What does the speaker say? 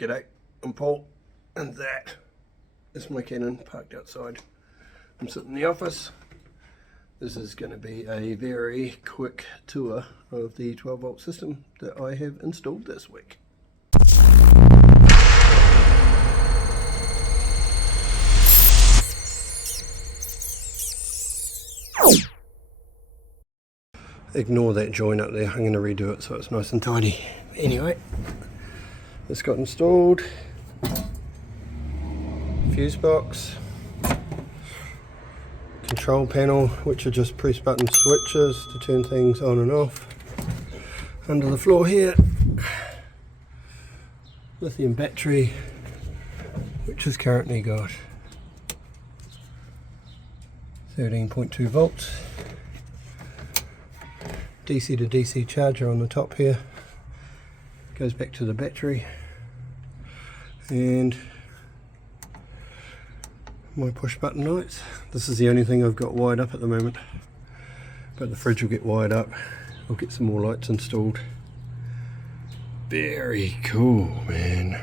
G'day, I'm Paul, and that is my Canon parked outside. I'm sitting in the office. This is going to be a very quick tour of the 12 volt system that I have installed this week. Ignore that join up there, I'm going to redo it so it's nice and tidy. Anyway, this got installed. Fuse box, control panel, which are just press button switches to turn things on and off. Under the floor here, lithium battery, which has currently got 13.2 volts. DC to DC charger on the top here, goes back to the battery, and my push button lights. This is the only thing I've got wired up at the moment, but the fridge will get wired up. I'll get some more lights installed. Very cool, man.